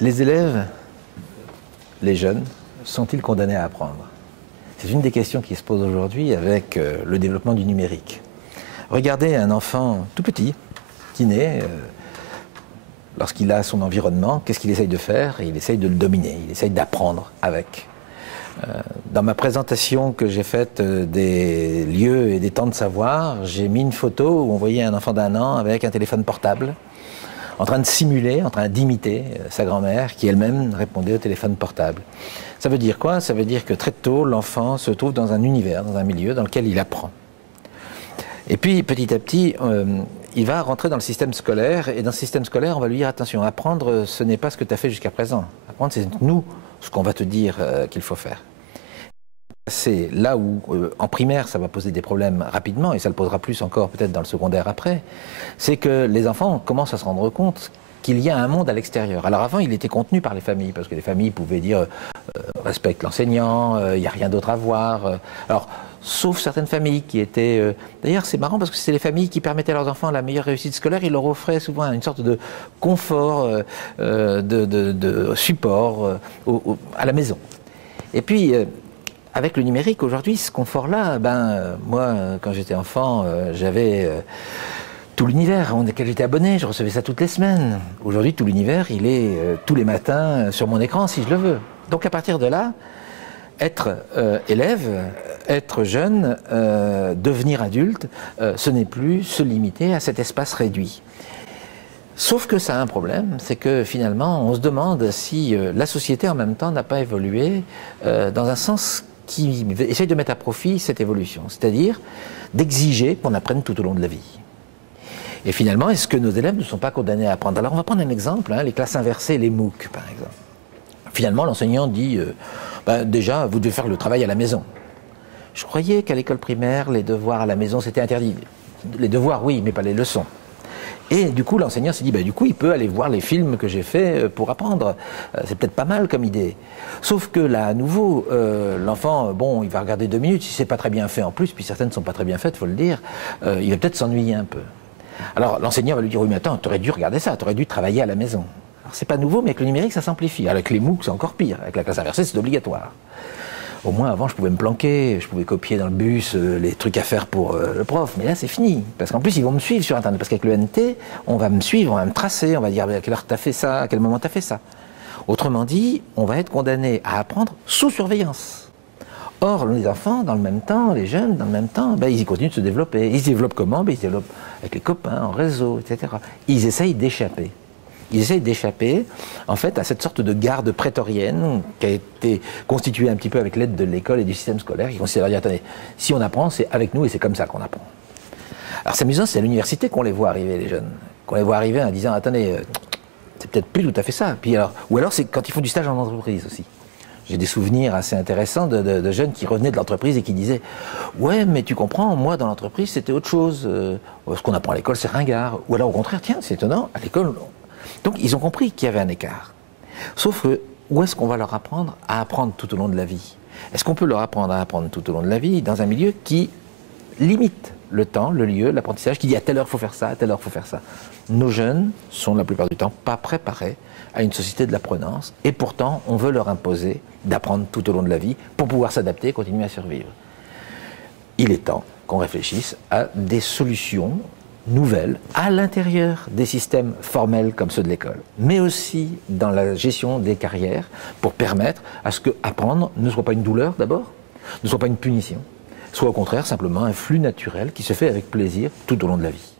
Les élèves, les jeunes, sont-ils condamnés à apprendre? C'est une des questions qui se pose aujourd'hui avec le développement du numérique. Regardez un enfant tout petit, qui naît, lorsqu'il a son environnement, qu'est-ce qu'il essaye de faire? Il essaye de le dominer, il essaye d'apprendre avec. Dans ma présentation que j'ai faite des lieux et des temps de savoir, j'ai mis une photo où on voyait un enfant d'1 an avec un téléphone portable, en train de simuler, en train d'imiter sa grand-mère qui elle-même répondait au téléphone portable. Ça veut dire quoi? Ça veut dire que très tôt, l'enfant se trouve dans un univers, dans un milieu dans lequel il apprend. Et puis, petit à petit, il va rentrer dans le système scolaire, et dans ce système scolaire, on va lui dire, attention, apprendre, ce n'est pas ce que tu as fait jusqu'à présent. Apprendre, c'est nous, ce qu'on va te dire qu'il faut faire. C'est là où, en primaire, ça va poser des problèmes rapidement, et ça le posera plus encore peut-être dans le secondaire après, c'est que les enfants commencent à se rendre compte qu'il y a un monde à l'extérieur. Alors avant, il était contenu par les familles, parce que les familles pouvaient dire respecte l'enseignant, il n'y a rien d'autre à voir. Alors, sauf certaines familles qui étaient... D'ailleurs, c'est marrant parce que c'est les familles qui permettaient à leurs enfants la meilleure réussite scolaire. Ils leur offraient souvent une sorte de confort, de support à la maison. Et puis, avec le numérique, aujourd'hui, ce confort-là, moi, quand j'étais enfant, j'avais... tout l'univers auquel j'étais abonné, je recevais ça toutes les semaines. Aujourd'hui, tout l'univers, il est tous les matins sur mon écran si je le veux. Donc à partir de là, être élève, être jeune, devenir adulte, ce n'est plus se limiter à cet espace réduit. Sauf que ça a un problème, c'est que finalement, on se demande si la société en même temps n'a pas évolué dans un sens qui essaye de mettre à profit cette évolution, c'est-à-dire d'exiger qu'on apprenne tout au long de la vie. Et finalement, est-ce que nos élèves ne sont pas condamnés à apprendre? Alors on va prendre un exemple, les classes inversées, les MOOC par exemple. Finalement, l'enseignant dit, déjà, vous devez faire le travail à la maison. Je croyais qu'à l'école primaire, les devoirs à la maison, c'était interdit. Les devoirs, oui, mais pas les leçons. Et du coup, l'enseignant s'est dit, du coup, il peut aller voir les films que j'ai faits pour apprendre. C'est peut-être pas mal comme idée. Sauf que là, à nouveau, l'enfant, bon, il va regarder 2 minutes, si c'est pas très bien fait en plus, puis certaines ne sont pas très bien faites, il faut le dire, il va peut-être s'ennuyer un peu. Alors l'enseignant va lui dire, oui mais attends, tu aurais dû regarder ça, tu aurais dû travailler à la maison. Alors c'est pas nouveau, mais avec le numérique ça s'amplifie. Avec les MOOC c'est encore pire, avec la classe inversée c'est obligatoire. Au moins avant je pouvais me planquer, je pouvais copier dans le bus les trucs à faire pour le prof, mais là c'est fini. Parce qu'en plus ils vont me suivre sur internet, parce qu'avec le NT, on va me suivre, on va me tracer, on va dire à quelle heure tu as fait ça, à quel moment tu as fait ça. Autrement dit, on va être condamné à apprendre sous surveillance. Or, les enfants, dans le même temps, les jeunes, dans le même temps, ils continuent de se développer. Ils se développent comment? Ils se développent avec les copains, en réseau, etc. Ils essayent d'échapper. Ils essayent d'échapper, en fait, à cette sorte de garde prétorienne qui a été constituée un petit peu avec l'aide de l'école et du système scolaire, qui consiste à dire, attendez, si on apprend, c'est avec nous et c'est comme ça qu'on apprend. Alors, c'est amusant, c'est à l'université qu'on les voit arriver, les jeunes. Qu'on les voit arriver en disant, attendez, c'est peut-être plus tout à fait ça. Puis alors, ou alors, c'est quand ils font du stage en entreprise aussi. J'ai des souvenirs assez intéressants de jeunes qui revenaient de l'entreprise et qui disaient « Ouais, mais tu comprends, moi, dans l'entreprise, c'était autre chose. Ce qu'on apprend à l'école, c'est ringard. » Ou alors, au contraire, tiens, c'est étonnant, à l'école... Donc, ils ont compris qu'il y avait un écart. Sauf que, où est-ce qu'on va leur apprendre à apprendre tout au long de la vie? Est-ce qu'on peut leur apprendre à apprendre tout au long de la vie dans un milieu qui limite le temps, le lieu, l'apprentissage, qui dit à telle heure il faut faire ça, à telle heure il faut faire ça? Nos jeunes sont la plupart du temps pas préparés à une société de l'apprenance, et pourtant on veut leur imposer d'apprendre tout au long de la vie pour pouvoir s'adapter et continuer à survivre. Il est temps qu'on réfléchisse à des solutions nouvelles à l'intérieur des systèmes formels comme ceux de l'école, mais aussi dans la gestion des carrières pour permettre à ce que apprendre ne soit pas une douleur d'abord, ne soit pas une punition, soit au contraire simplement un flux naturel qui se fait avec plaisir tout au long de la vie.